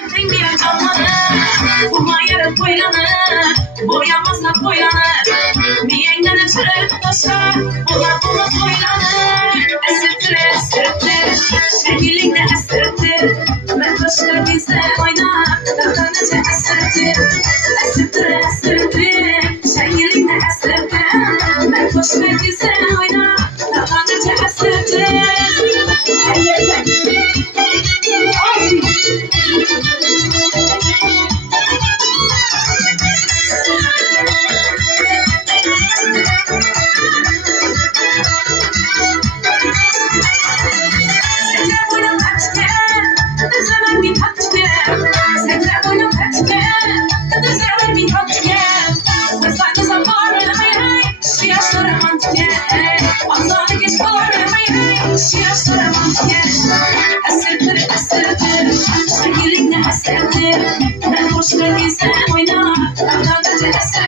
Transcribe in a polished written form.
Rengiye canlanır, kurma yarı boylanır, boyamazsa boyanır. Miyengene çırık taşar, bula bula boylanır. Esirtir esirtir, şehirlikte esirtir. Ben başka bize oynar, davranıcı esirtir. Esirtir esirtir, şehirlikte esirtir. Ben başka bize oynar, davranıcı esirtir. Esirtir, esirtir, şengilikle esirtir. Ben boş ve gizli